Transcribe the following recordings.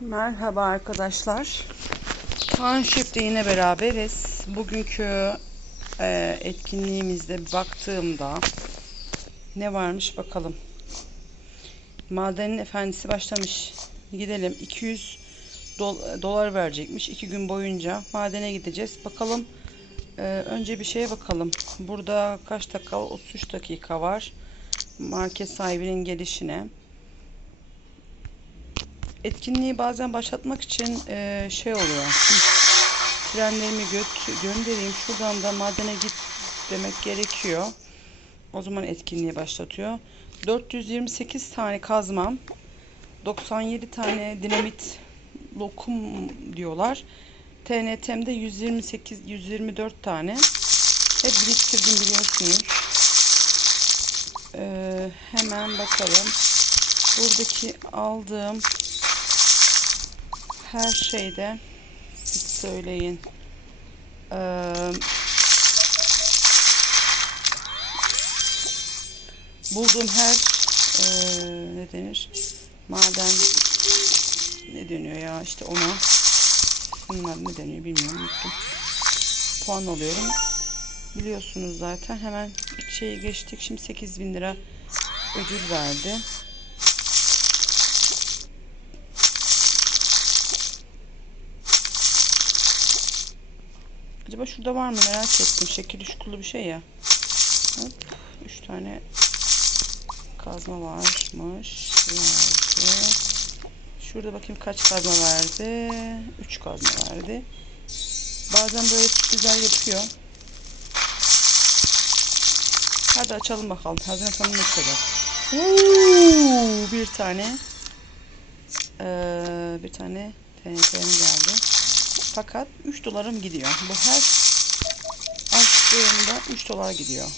Merhaba arkadaşlar. Township'te yine beraberiz. Bugünkü e, etkinliğimizde baktığımda ne varmış bakalım. Madenin efendisi başlamış. Gidelim. 200 dol- dolar verecekmiş. 2 gün boyunca madene gideceğiz. Bakalım. e, önce bir şeye bakalım. Burada kaç dakika? 33 dakika var. Market sahibinin gelişine etkinliği bazen başlatmak için eee, şey oluyor. Trenlerimi göt göndereyim. Şuradan da madene git demek gerekiyor. O zaman etkinliği başlatıyor. 428 tane kazmam, 97 tane dinamit lokum diyorlar. TNT'mde 128 124 tane. Hep biriktirdim biliyorsunuz. Eee, hemen bakalım. Buradaki aldığım her şeyde siz söyleyin. Ee, bulduğum her ee, ne denir? Maden ne deniyor ya işte ona bunlar ne deniyor bilmiyorum unuttum. Puan alıyorum. Biliyorsunuz zaten hemen şeyi geçtik. Şimdi 8000 lira ödül verdi. Acaba şurada var mı merak ettim. Şekilli şukullu bir şey ya. Hop. Üç tane kazma varmış. Verdi. Şurada bakayım kaç kazma verdi. Üç kazma verdi. Bazen böyle sürprizler yapıyor. Hadi açalım bakalım. Hazine tanımı ne kadar? Oo, bir tane ee, bir tane TNT'm geldi. Fakat 3 dolarım gidiyor. Bu her açtığımda 3 dolar gidiyor.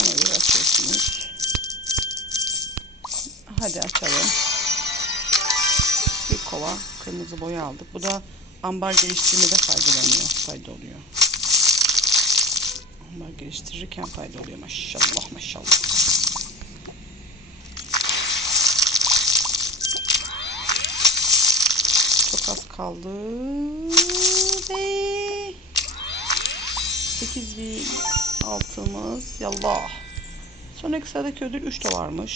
Ona göre açıyorsunuz. Hadi açalım. Bir kova kırmızı boya aldık. Bu da ambar geliştirmede faydalanıyor. Fayda oluyor. Ambar geliştirirken fayda oluyor. Maşallah maşallah. Çok az kaldı. Ve 8 bin altımız. Yallah. Sonraki sıradaki ödül 3 dolarmış.